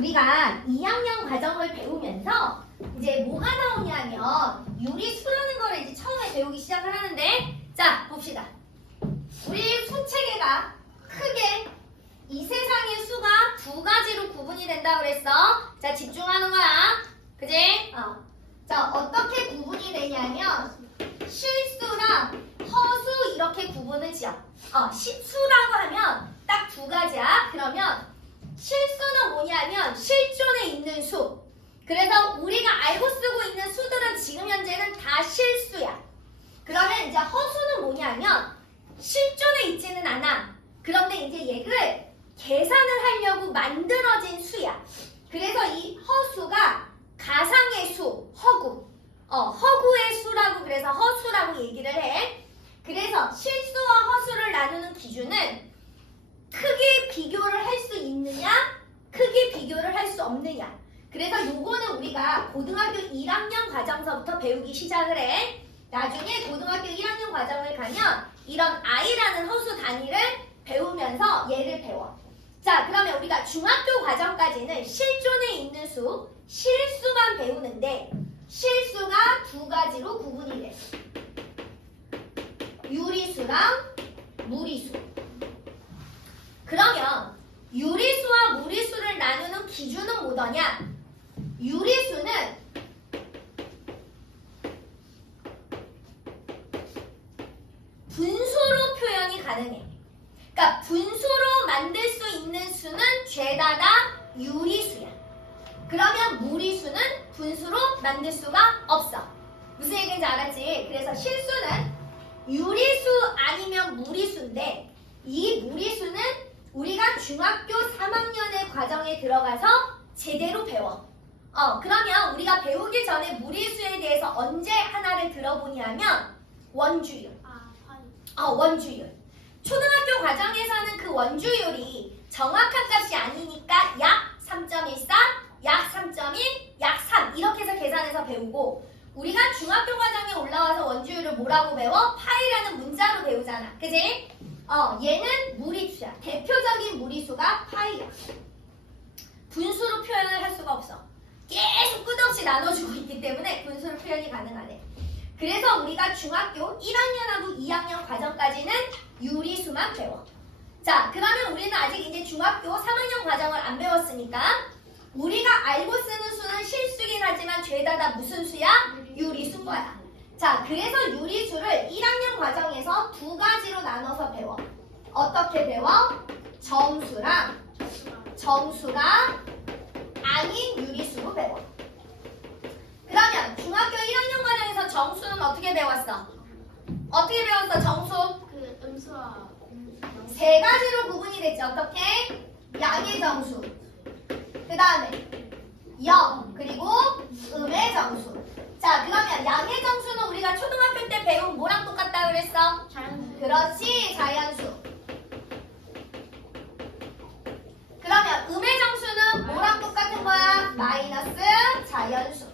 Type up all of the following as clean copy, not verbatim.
우리가 2학년 과정을 배우면서 이제 뭐가 나오냐면 유리수라는 거를 이제 처음에 배우기 시작을 하는데, 자 봅시다. 우리 수 체계가 크게 이 세상의 수가 두 가지로 구분이 된다고 그랬어. 자 집중하는 거야. 그지? 자 어떻게 구분이 되냐면 실수랑 허수 이렇게 구분을 지어. 실수라고 하면 딱 두 가지야. 그러면 실수는 뭐냐면 실존에 있는 수. 그래서 우리가 알고 쓰고 있는 수들은 지금 현재는 다 실수야. 그러면 이제 허수는 뭐냐면 실존에 있지는 않아. 그런데 이제 얘를 계산을 하려고 만들어진 수야. 그래서 이 허수가 가상의 수, 허구. 허구의 수라고 그래서 허수라고 얘기를 해. 그래서 실수와 허수를 나누는 기준은 크게 비교를 할 수 있느냐, 크게 비교를 할 수 없느냐. 그래서 요거는 우리가 고등학교 1학년 과정서부터 배우기 시작을 해. 나중에 고등학교 1학년 과정을 가면 이런 i라는 허수 단위를 배우면서 얘를 배워. 자, 그러면 우리가 중학교 과정까지는 실존에 있는 수, 실수만 배우는데 실수가 두 가지로 구분이 돼. 유리수랑 무리수. 그러면 유리수와 무리수를 나누는 기준은 뭐더냐? 유리수는 분수로 표현이 가능해. 그러니까 분수로 만들 수 있는 수는 죄다 다 유리수야. 그러면 무리수는 분수로 만들 수가 없어. 무슨 얘기인지 알았지? 그래서 실수는 유리수 아니면 무리수인데 이 무리수는 우리가 중학교 3학년의 과정에 들어가서 제대로 배워. 그러면 우리가 배우기 전에 무리수에 대해서 언제 하나를 들어보냐면 원주율. 원주율. 초등학교 과정에서는 그 원주율이 정확한 값이 아니니까 약 3.14, 약 3.1, 약 3 이렇게 해서 계산해서 배우고, 우리가 중학교 과정에 올라와서 원주율을 뭐라고 배워? 파이라는 문자로 배우잖아. 그지? 얘는 무리수야. 대표적인 무리수가 파이야. 분수로 표현을 할 수가 없어. 계속 끝없이 나눠주고 있기 때문에 분수로 표현이 가능하네. 그래서 우리가 중학교 1학년하고 2학년 과정까지는 유리수만 배워. 자, 그러면 우리는 아직 이제 중학교 3학년 과정을 안 배웠으니까 우리가 알고 쓰는 수는 실수긴 하지만 죄다 다 무슨 수야? 유리수인 거야. 자, 그래서 유리수를 1학년 과정에서 두 가지로 나눠서 배워. 어떻게 배워? 정수랑 아닌 유리수로 배워. 그러면 중학교 1학년 과정에서 정수는 어떻게 배웠어? 어떻게 배웠어? 정수? 음수와 세 가지로 구분이 됐지. 어떻게? 양의 정수, 그 다음에 영, 그리고 음의 정수. 자, 그러면 양의 정수는 우리가 초등학교 때 배운 뭐랑 똑같다 그랬어? 자연수. 그렇지, 자연수. 그러면 음의 정수는 뭐랑 똑같은 거야? 마이너스 자연수.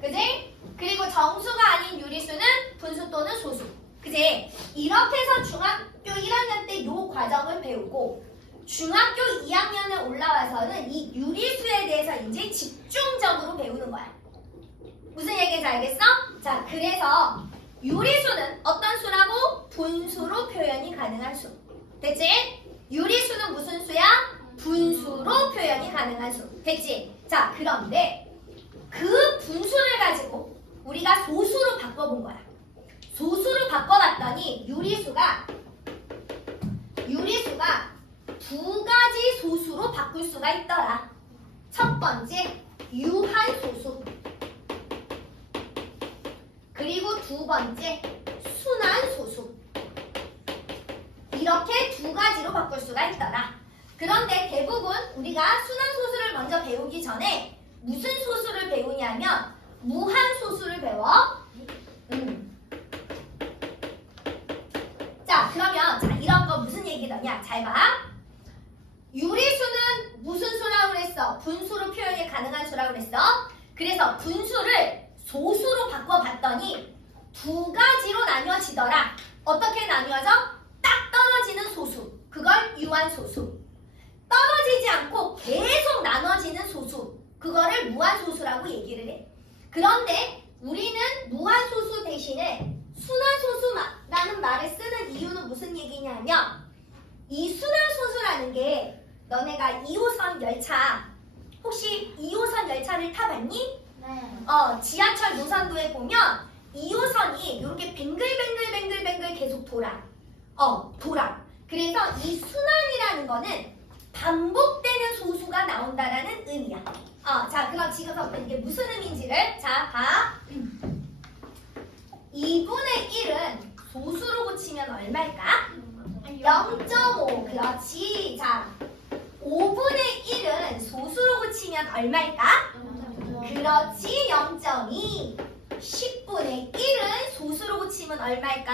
그지? 그리고 정수가 아닌 유리수는 분수 또는 소수. 그지? 이렇게 해서 중학교 1학년 때 요 과정을 배우고, 중학교 2학년에 올라와서는 이 유리수에 대해서 이제 집중적으로 배우는 거야. 무슨 얘기인지 알겠어? 자, 그래서 유리수는 어떤 수라고? 분수로 표현이 가능한 수. 됐지? 유리수는 무슨 수야? 분수로 표현이 가능한 수. 됐지? 자, 그런데 그 분수를 가지고 우리가 소수로 바꿔본 거야. 소수로 바꿔봤더니 유리수가 두 가지 소수로 바꿀 수가 있더라. 첫 번째, 유한소수. 그리고 두 번째, 순환소수. 이렇게 두 가지로 바꿀 수가 있더라. 그런데 대부분 우리가 순환소수를 먼저 배우기 전에 무슨 소수를 배우냐면 무한소수를 배워. 자, 그러면 이런 거 무슨 얘기더냐? 잘 봐. 유리수는 무슨 수라고 그랬어? 분수로 표현이 가능한 수라고 그랬어. 그래서 분수를 소수로 바꿔봤더니 두 가지로 나뉘어지더라. 어떻게 나뉘어져? 딱 떨어지는 소수. 그걸 유한소수. 떨어지지 않고 계속 그런데 우리는 무한소수 대신에 순환소수라는 말을 쓰는 이유는 무슨 얘기냐면 이 순환소수라는 게 너네가 2호선 열차 혹시 2호선 열차를 타봤니? 네. 지하철 노선도에 보면 2호선이 이렇게 뱅글뱅글 계속 돌아. 돌아. 그래서 이 순환이라는 거는 반복되는 소수가 나온다라는 의미야. 자, 그럼 지금부터 이게 무슨 의미인지를 자, 봐. 2분의 1은 소수로 고치면 얼마일까? 0.5. 그렇지. 자, 5분의 1은 소수로 고치면 얼마일까? 그렇지. 0.2. 10분의 1은 소수로 고치면 얼마일까?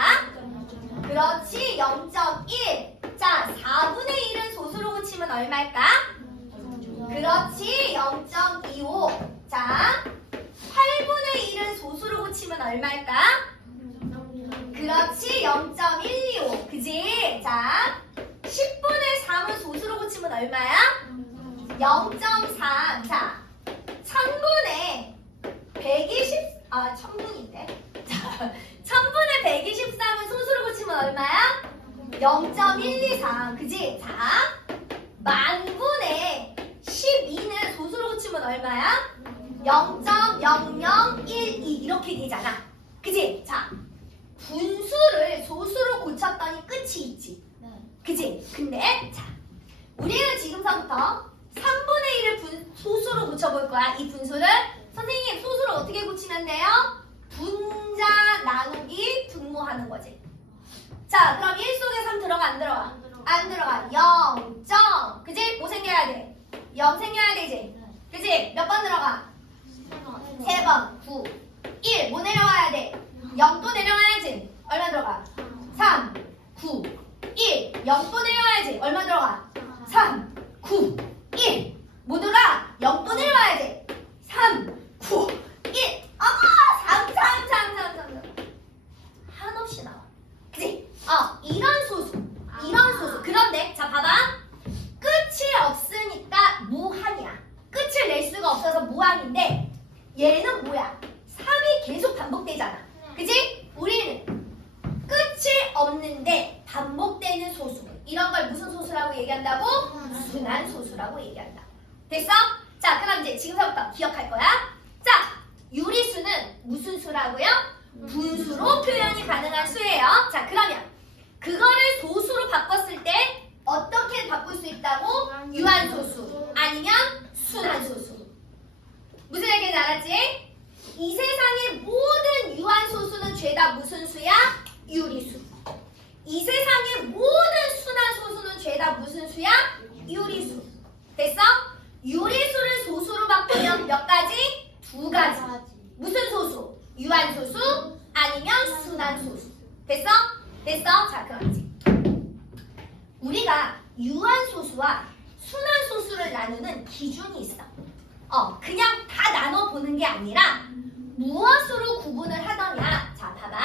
그렇지. 0.1. 자, 4분의 1은 소수로 고치면 얼마일까? 그렇지. 0.25. 자, 8분의 1은 소수로 고치면 얼마일까? 그렇지. 0.125. 그지? 자, 10분의 3은 소수로 고치면 얼마야? 0.3. 자, 1000분의 1000분인데. 자, 1000분의 123은 소수로 고치면 얼마야? 0.123. 그지? 자, 10,000분의 12는 소수로 고치면 얼마야? 0.0012 이렇게 되잖아. 그지? 자, 분수를 소수로 고쳤더니 끝이 있지. 그지? 근데 자, 우리는 지금서부터 3분의 1을 소수로 고쳐볼 거야. 이 분수를 선생님 소수로 어떻게 고치면 돼요? 분자 나누기 분모하는 거지. 자, 그럼 1 속에 3 들어가 안 들어가? 안 들어가. 0. 그지? 뭐 생겨야 돼? 0 생겨야 되지? 그지? 몇 번 들어가? 3번. 9. 1. 뭐 내려와야 돼? 0 또 내려와야지. 얼마 들어가? 3. 9. 1. 0 또 내려와야지. 얼마 들어가? 3. 9. 1. 뭐 들어가? 0 또 내려와야 돼. 3. 9. 1. 3. 한없이 나와. 그치? 이런 소수. 그런데, 자, 봐봐. 끝이 없으니까 무한이야. 끝을 낼 수가 없어서 무한인데, 얘는 뭐야? 3이 계속 반복되잖아. 그치? 우리는 끝이 없는데 반복되는 소수. 이런 걸 무슨 소수라고 얘기한다고? 순환소수라고 얘기한다. 됐어? 자, 그럼 이제 지금부터 기억할 거야. 자, 유리수는 무슨 수라고요? 분수로 표현이 가능한 수예요. 자, 그러면 그거를 소수로 바꿨을 때 어떻게 바꿀 수 있다고? 유한소수 아니면 순환소수. 무슨 얘기인지 알았지? 이 세상의 모든 유한소수는 죄다 무슨 수야? 유리수. 이 세상의 모든 순환소수는 죄다 무슨 수야? 유리수. 됐어? 유리수를 소수로 바꾸면 몇 가지? 2가지. 무슨 소수? 유한소수 아니면 순환소수. 됐어? 됐어? 자, 그럼 이제 우리가 유한소수와 순환소수를 나누는 기준이 있어. 그냥 다 나눠보는 게 아니라 무엇으로 구분을 하더냐. 자, 봐봐.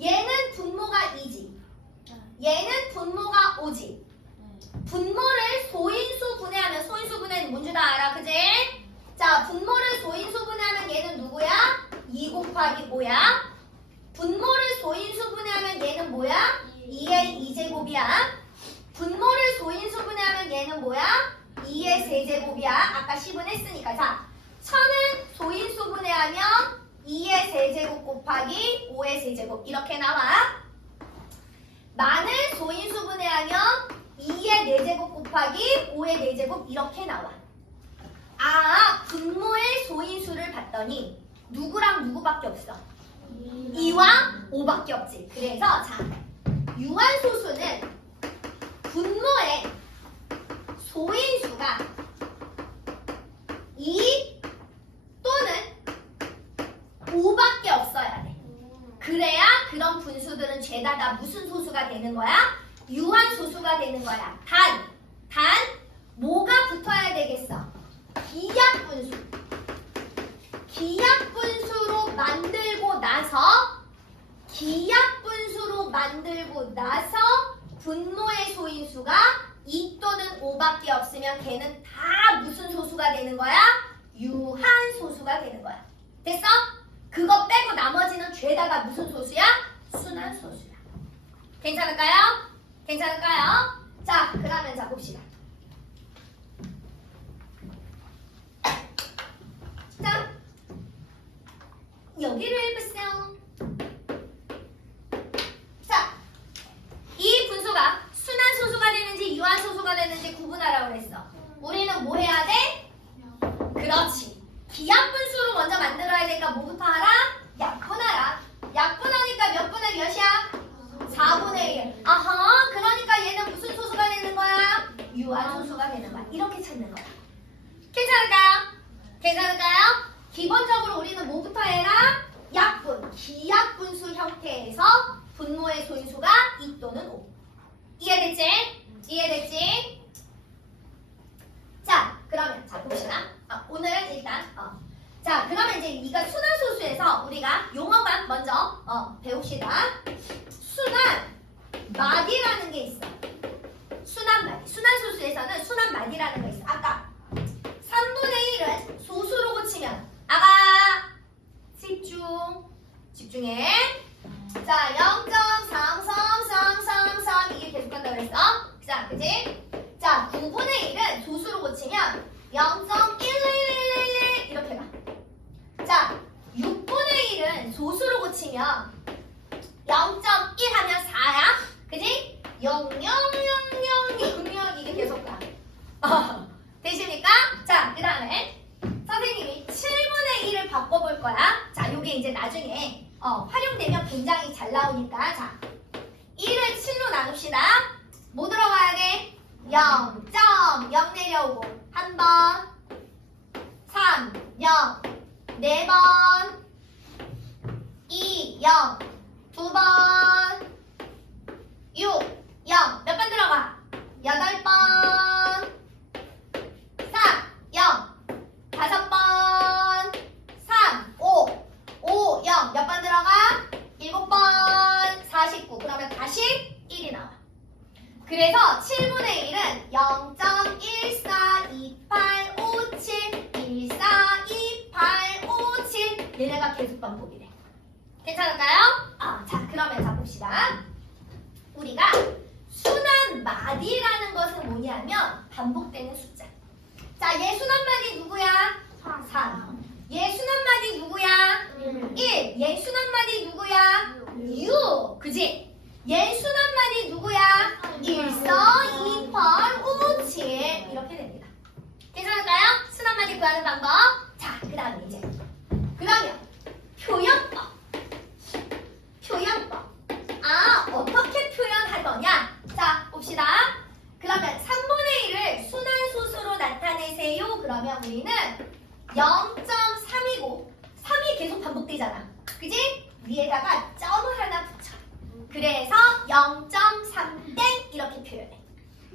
얘는 분모가 2지. 얘는 분모가 5지. 분모를 소인수 분해하면 소인수 분해는 뭔지 다 알아. 그지? 자, 분모를 소인수 분해하면 얘는 누구야? 2 곱하기 5야. 분모를 소인수 분해하면 얘는 뭐야? 2의 2제곱이야. 분모를 소인수 분해하면 얘는 뭐야? 2의 세제곱이야. 아까 10은 했으니까. 자, 1000은 소인수 분해하면 2의 세제곱 곱하기 5의 세제곱 이렇게 나와. 만을 소인수 분해하면 2의 4제곱 곱하기 5의 4제곱 이렇게 나와. 분모의 소인수를 봤더니 누구랑 누구밖에 없어? 2와 5밖에 없지. 그래서 자, 유한소수는 분모의 소인수가 2 또는 5밖에 없어야 돼. 그래야 그런 분수들은 죄다 다 무슨 소수가 되는 거야? 유한소수가 되는 거야. 단 뭐가 붙어야 되겠어? 기약분수. 기약분수로 만들고 나서 분모의 소인수가 2 또는 5밖에 없으면 걔는 다 무슨 소수가 되는 거야? 유한소수가 되는 거야. 됐어? 그거 빼고 나머지는 죄다가 무슨 소수야? 순환소수야. 괜찮을까요? 괜찮을까요? 자, 그러면 자 봅시다. 자, 여기를 해보세요. 자, 이 분수가 순환소수가 되는지 유한소수가 되는지 구분하라고 그랬어. 우리는 뭐 해야 돼? 그렇지. 기하분수로 먼저 만들어야 되니까 뭐부터 하라? 약분하라. 약분하니까 몇 분의 몇이야? 4분의 1. 아하, 그러니까 얘는 무슨 소수가 되는 거야? 유한소수가 되는 거야. 이렇게 찾는 거야. 괜찮을까요? 괜찮을까요? 기본적으로 우리는 뭐부터 해라? 약분. 기약분수 형태에서 분모의 소인수가 2 또는 5. 이해됐지? 이해됐지? 자, 그러면 자 봅시다. 오늘은 일단 자, 그러면 이제 이거 순환소수에서 우리가 용어만 먼저 배웁시다. 순환마디라는 게 있어. 순환마디. 순환소수에서는 순환마디라는 거 있어. 아까 3분의 1은 소수로 고치면 아가 집중해. 자, 0.33333 이게 계속 간다고 그랬어. 자, 그치? 자, 9분의 1은 소수로 고치면 0.11111 이렇게 가. 자, 6분의 1은 소수로 고치면 0.1 하면 4야. 그지? 00000 이게 계속 가. 되십니까? 자, 그 다음에 선생님이 7분의 1을 바꿔볼 거야. 자, 요게 이제 나중에 활용되면 굉장히 잘 나오니까. 자, 1을 7로 나눕시다. 뭐 들어가야 돼? 0.0 내려오고 한 번, 3, 0, 4번, 2, 0, 2번, 6, 0, 몇 번 들어가? 8번, 4, 0, 5번, 3, 5, 5, 0, 몇 번 들어가? 7번, 49. 그러면 다시 1이 나와. 그래서 7분의 1은 0.142857 142857 얘네가 계속 반복이래. 괜찮을까요? 자, 그러면 자 봅시다. 우리가 순환마디라는 것은 뭐냐면 반복되는 숫자. 자, 얘 순환마디 누구야? 3. 얘 순환마디 누구야? 1. 얘 순환마디 누구야? 6. 그지? 얘 순환마디 누구야? 1, 4, 2, 8, 5, 7 이렇게 됩니다. 괜찮을까요? 순환마디 구하는 방법. 자, 그 다음에 이제 그러면 표현법. 어떻게 표현할 거냐? 자, 봅시다. 그러면 3분의 1을 순환소수로 나타내세요. 그러면 우리는 0.3이고 3이 계속 반복되잖아. 그지? 위에다가 점을 하나 붙여. 그래서 0.3땡 이렇게 표현해.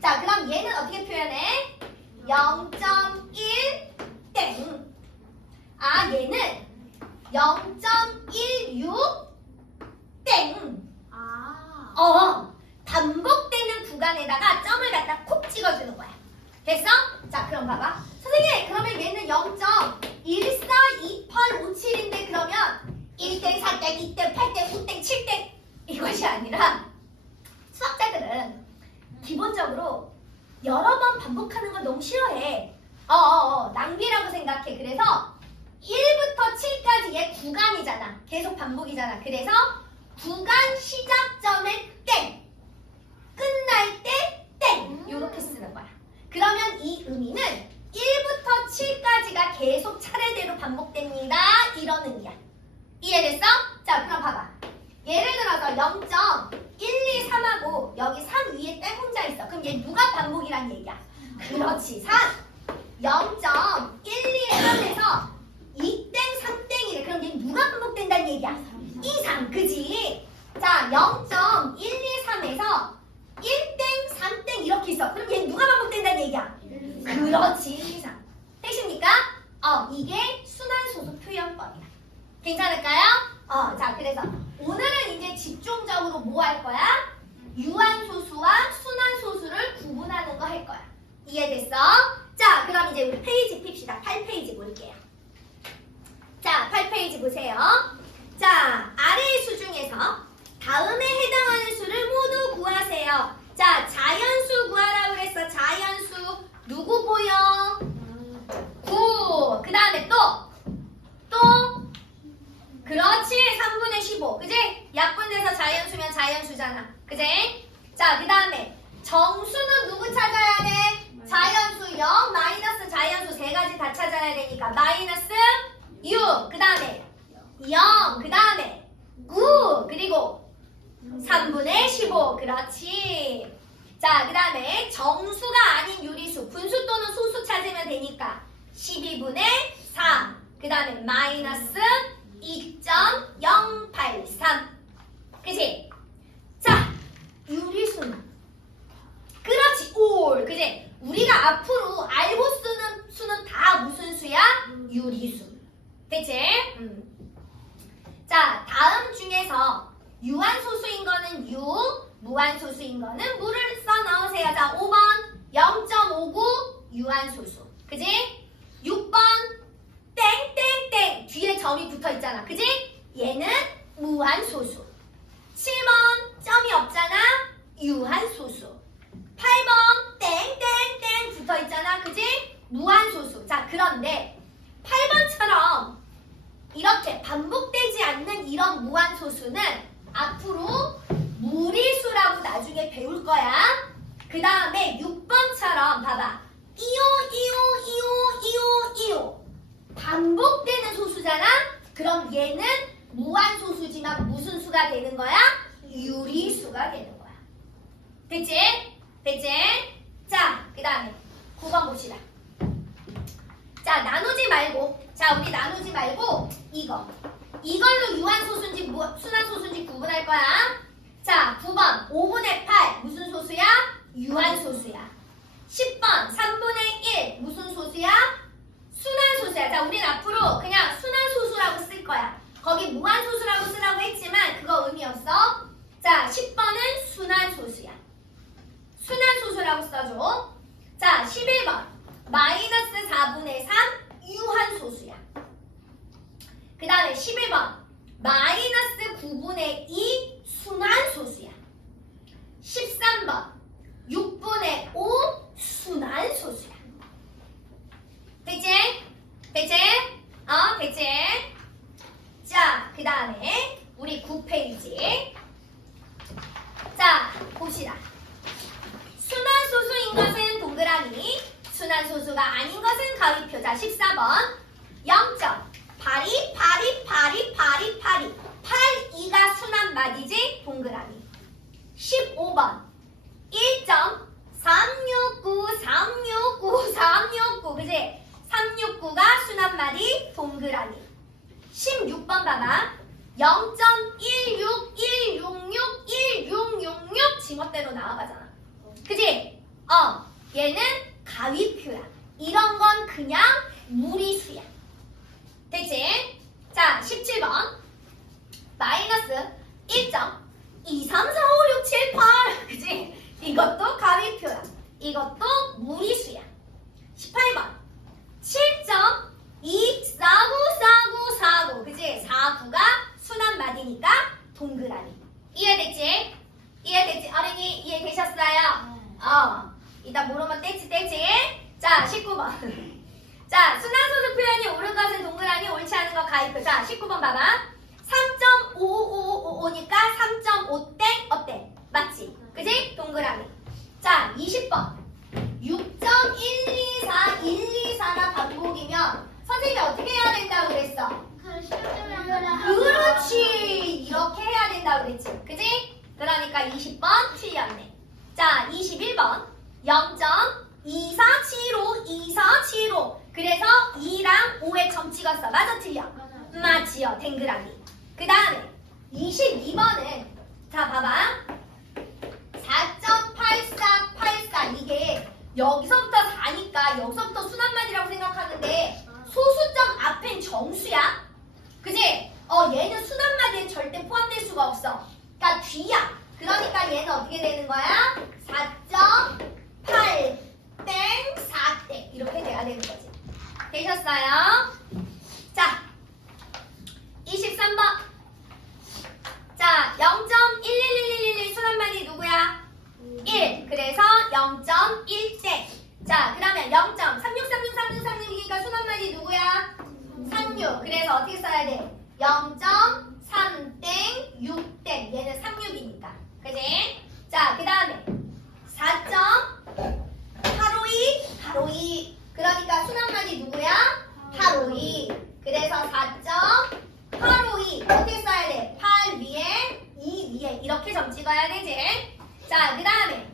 자, 그럼 얘는 어떻게 표현해? 0.1땡. 얘는 0.16땡. 반복되는 구간에다가 점을 갖다 콕 찍어주는 거야. 됐어? 자, 그럼 봐봐. 선생님, 그러면 얘는 0.142857인데 그러면 1땡, 4땡, 2땡, 8땡, 5땡, 7땡 이것이 아니라 수학자들은 기본적으로 여러 번 반복하는 걸 너무 싫어해. 낭비라고 생각해. 그래서 1부터 7까지의 구간이잖아. 계속 반복이잖아. 그래서 구간 시작점에 땡, 끝날 때 땡 이렇게 쓰는 거야. 그러면 이 의미는 1부터 7까지가 계속 차례대로 반복됩니다. 이런 의미야. 이해됐어? 자, 그럼 봐봐. 예를 들어서 0.123하고 여기 3 위에 땡 혼자 있어. 그럼 얘 누가 반복이란 얘기야? 그렇지, 3. 0.123에서 2땡, 3땡이래. 그럼 얘 누가 반복된다는 얘기야? 2, 3, 그지? 자, 0.123에서 1땡, 3땡 이렇게 있어. 그럼 얘 누가 반복된다는 얘기야? 그렇지, 1, 2, 3. 되십니까? 이게 순환소수 표현법이야. 괜찮을까요? 자, 그래서 오늘은 이제 집중적으로 뭐 할 거야? 유한소수와 순환소수를 구분하는 거 할 거야. 이해됐어? 자, 그럼 이제 우리 페이지 핍시다. 8페이지 볼게요. 자, 8페이지 15요. 9. 그 다음에 또. 그렇지. 3분의 15. 그지? 약분돼서 자연수면 자연수잖아. 그지? 자, 그 다음에 정수는 누구 찾아야 돼? 자연수 0, 마이너스 자연수 세 가지 다 찾아야 되니까 마이너스 6. 그 다음에 0. 그 다음에 9. 그리고 3분의 15. 그렇지. 자, 그 다음에 정수가 아닌 유리수, 분수 또는 소수 찾으면 되니까 12분의 3. 그 다음에 마이너스 2.083. 그치? 자, 유리수는 그렇지. 올. 그치? 우리가 앞으로 알고 쓰는 수는 다 무슨 수야? 유리수. 그치? 자, 다음 중에서 유한소수인 거는 유, 무한소수인 거는 무를 써 넣으세요. 자, 5번 0.59 유한소수. 그지? 6번 땡땡땡 뒤에 점이 붙어 있잖아. 그지? 얘는 무한소수. 7번 점이 없잖아. 유한소수. 8번 땡땡땡 붙어 있잖아. 그지? 무한소수. 자, 그런데 8번처럼 이렇게 반복되지 않는 이런 무한소수는 앞으로 무리수라고 나중에 배울 거야. 그 다음에 6번처럼 봐봐. 이오 반복되는 소수잖아. 그럼 얘는 무한소수지만 무슨 수가 되는 거야? 유리수가 되는 거야. 됐지? 됐지? 자, 그 다음에 9번 봅시다. 자, 나누지 말고, 자, 우리 나누지 말고 이걸로 유한소수인지 순한소수인지 구분할 거야. 자, 9번 5분의 8 무슨 소수야? 유한소수야. 10번 3분의 1 무슨 소수야? 순한소수야. 자, 우린 앞으로 그냥 순한소수라고 쓸 거야. 거기 무한소수라고 쓰라고 했지만 그거 의미 없어. 자, 10번은 순한소수야. 순한소수라고 써줘. 자, 11번 마이너스 4분의 3 유한소수야. 그 다음에 11번 마이너스 9분의 2 순한소수야. 13번 6분의 5 순한소수야. 됐지? 됐지? 됐지? 자, 그 다음에 우리 9페이지. 자, 봅시다. 순한소수인 것은 동그라미, 순한소수가 아닌 것은 가위표. 자, 14번 0.8282828282 82가 순한마디지 동그라미. 15번 1.369369 그지? 369가 순한마디 동그라미. 16번 봐봐. 0.161661666 지멋대로 나와가잖아. 그지? 얘는 가위표야. 이런 건 그냥 무리수야. 됐지? 자, 17번 마이너스 1.2345678 그지? 이것도 가위표야. 이것도 무리수야. 18번 7.2494949 그지? 49가 순한마디니까 동그라미. 이해됐지? 이해됐지? 어린이 이해되셨어요? 이따 모르면 떼지. 자, 19번 자, 순한소수 표현이 옳은 것은 동그라미, 옳지 않은 거 가위표. 자, 19번 봐봐. 3.5555니까 3.5땡 어때? 맞지? 그지? 동그라미. 자, 20번 6.124나 반복이면 선생님이 어떻게 해야 된다고 그랬어? 그렇지, 이렇게 해야 된다고 그랬지. 그지? 그러니까 20번 틀렸네. 자, 21번 0.2475 그래서 2랑 5에 점 찍었어. 맞아 틀려? 맞지요. 동그라미. 그 다음에 22번은 자, 봐봐. 4.8484 이게 여기서부터 4니까 여기서부터 순한마디라고 생각하는데 소수점 앞엔 정수야. 그지? 얘는 순한마디에 절대 포함될 수가 없어. 그러니까 뒤야. 그러니까 얘는 어떻게 되는 거야? 4.8 땡 4땡 이렇게 돼야 되는 거지. 되셨어요? 자, 23번. 자, 0.11111 순한마디 누구야? 1. 그래서 0.1땡. 자, 그러면 0.36363636이니까 순 한마디 누구야? 36. 그래서 어떻게 써야 돼? 0.3땡 6땡. 얘는 36이니까. 그지? 자, 그 다음에 4.852. 그러니까 순 한마디 누구야? 852. 그래서 4.852. 어떻게 써야 돼? 8 위에 2 위에 이렇게 점 찍어야 되지? 자, 그 다음에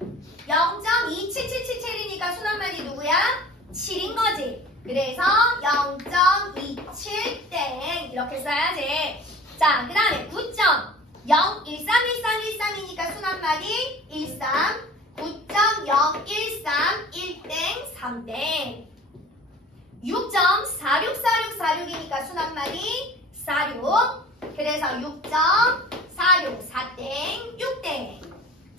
0.27777이니까 순 한마디 누구야? 7인 거지. 그래서 0.27땡 이렇게 써야지. 자, 그 다음에 9.0131313이니까 순 한마디 13. 9.013 1땡 3땡. 6.464646이니까 순 한마디 46. 그래서 6.46 4땡 6땡.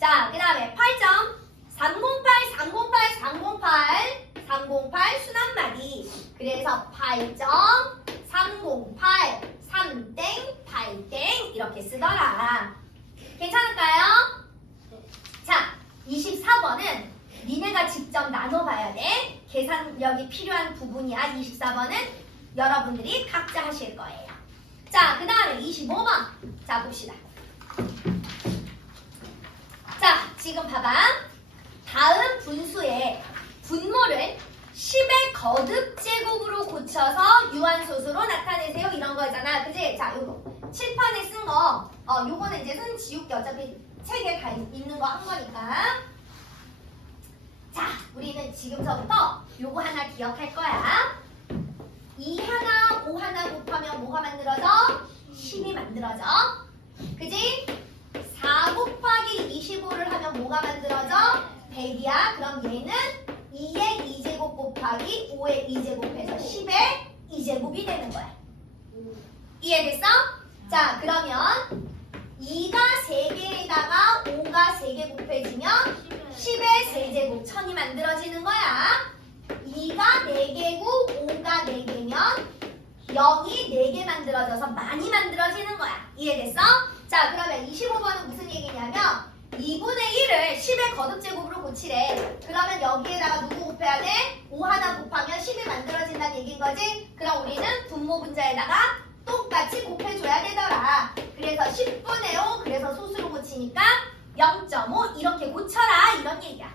자, 그 다음에 8.308 순 한마디. 그래서 8.308 3땡 8땡 이렇게 쓰더라. 괜찮을까요? 자, 24번은 니네가 직접 나눠봐야 돼. 계산력이 필요한 부분이야. 24번은 여러분들이 각자 하실 거예요. 자, 그 다음에 25번. 자, 봅시다. 자, 지금 봐봐. 다음 분수의 분모를 10의 거듭제곱으로 고쳐서 유한소수로 나타내세요. 이런 거잖아. 그지? 자, 요거. 칠판에 쓴 거. 요거는 이제 손 지울게. 어차피 책에 다 있는 거 한 거니까. 자, 우리는 지금서부터 요거 하나 기억할 거야. 2 하나, 5 하나 곱하면 뭐가 만들어져? 10이 만들어져. 그지? 4 곱하기 25를 하면 뭐가 만들어져? 100이야. 그럼 얘는 2의 2제곱 곱하기 5의 2제곱해서 10의 2제곱이 되는 거야. 이해됐어? 자, 그러면 2가 3개에다가 5가 3개 곱해지면 10의 세제곱 1000이 만들어지는 거야. 2가 4개고 5가 4개면 0이 4개 만들어져서 많이 만들어지는 거야. 이해됐어? 자, 그러면 25번은 무슨 얘기냐면 2분의 1을 10의 거듭제곱으로 고치래. 그러면 여기에다가 누구 곱해야 돼? 5 하나 곱하면 10이 만들어진다는 얘기인 거지? 그럼 우리는 분모 분자에다가 똑같이 곱해줘야 되더라. 그래서 10분의 5, 그래서 소수로 고치니까 0.5 이렇게 고쳐라. 이런 얘기야.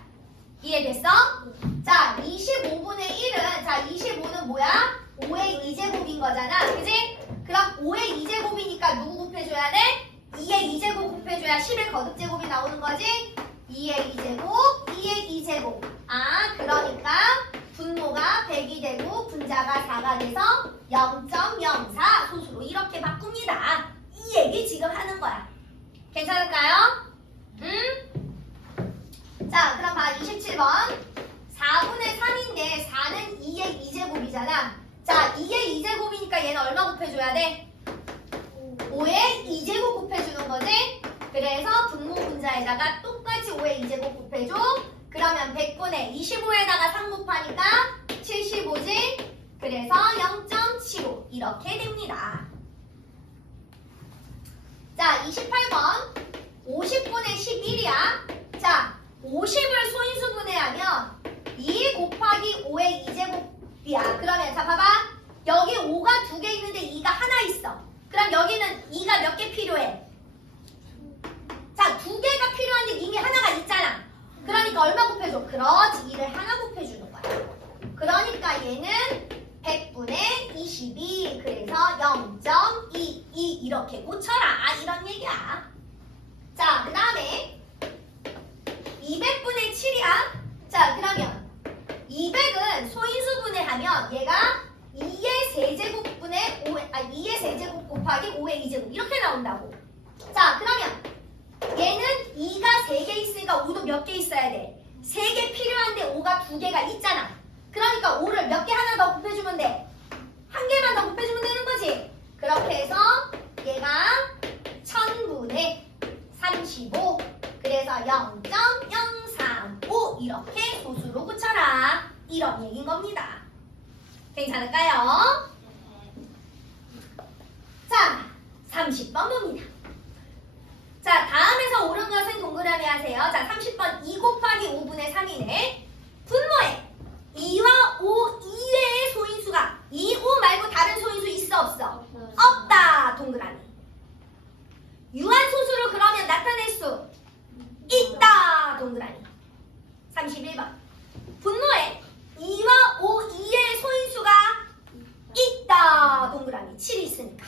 이해됐어? 자, 25분의 1은, 자, 25는 뭐야? 5의 2제곱인 거잖아. 그지? 그럼 5의 2제곱이니까 누구 곱해줘야 돼? 2의 2제곱 곱해줘야 10의 거듭제곱이 나오는 거지? 2의 2제곱, 2의 2제곱. 아, 그러니까 분모가 100이 되고 분자가 4가 돼서 0.04 소수로 이렇게 바꿉니다. 이 얘기 지금 하는 거야. 괜찮을까요? 자, 그럼 봐. 27번. 4분의 3인데 4는 2의 2제곱이잖아. 자, 2의 2제곱이니까 얘는 얼마 곱해줘야 돼? 5의 2제곱 곱해주는 거지? 그래서 분모 분자에다가 똑같이 5의 2제곱 곱해줘. 그러면 100분의 25에다가 3 곱하니까 75지? 그래서 0.75 이렇게 됩니다. 자, 28번 50분의 11이야. 자, 50을 소인수분해하면 2 곱하기 5의 2제곱이야. 그러면 자, 봐봐. 여기 5가 2개 있는데 2가 하나 있어. 그럼 여기는 2가 몇 개 필요해? 자, 2개가 필요한데 이미 하나가 있잖아. 그러니까 얼마 곱해줘? 그렇지, 2를 하나 곱해주는 거야. 그러니까 얘는 100분의 22. 그래서 0.22 이렇게 고쳐라. 이런 얘기야. 자, 그 다음에 200분의 7이야. 자, 그러면 200은 소인수분해하면 얘가 2의 세제곱분의 2의 세제곱 곱하기 5의 2제곱 이렇게 나온다고. 자, 그러면 얘는 2가 3개 있으니까 5도 몇 개 있어야 돼? 3개 필요한데 5가 2개가 있잖아. 그러니까 5를 몇 개 하나 더 곱해주면 돼? 한 개만 더 곱해주면 되는 거지. 그렇게 해서 얘가 1000분의 35. 그래서 0.035 이렇게 소수로 고쳐라. 이런 얘기인 겁니다. 괜찮을까요? 자, 30번 봅니다. 자, 다음에서 옳은 것은 동그라미 하세요. 자, 30번 2 곱하기 5분의 3이네. 분모에 2와 5 이외의 소인수가 2, 5 말고 다른 소인수 있어 없어? 없다. 동그라미. 유한소수로 그러면 나타낼 수 있다. 동그라미. 31번. 분모에 2와 5 이외의 소인수가 있다. 동그라미. 7이 있으니까.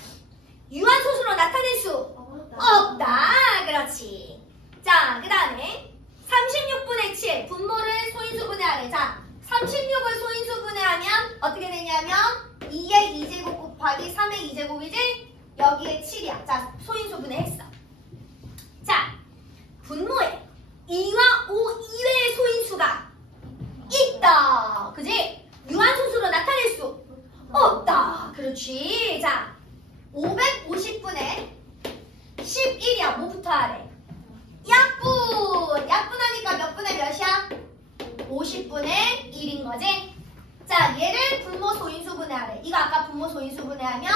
유한소수로 나타낼 수 없다. 그렇지. 자, 그 다음에 36분의 7. 분모를 소인수 분해하래. 자, 36을 소인수 분해하면 어떻게 되냐면 2의 2제곱 곱하기 3의 2제곱이지? 여기에 7이야. 자, 소인수 분해했어. 자, 분모에 2와 5 이외의 소인수가 있다. 그지? 유한소수로 나타낼 수 없다. 그렇지. 자, 550분의 11이야. 뭐부터 하래? 약분! 약분하니까 몇 분의 몇이야? 50분의 1인 거지? 자, 얘를 분모 소인수 분해하래. 이거 아까 분모 소인수 분해하면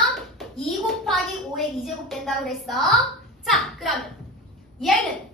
2 곱하기 5의 2제곱 된다고 그랬어. 자, 그러면 얘는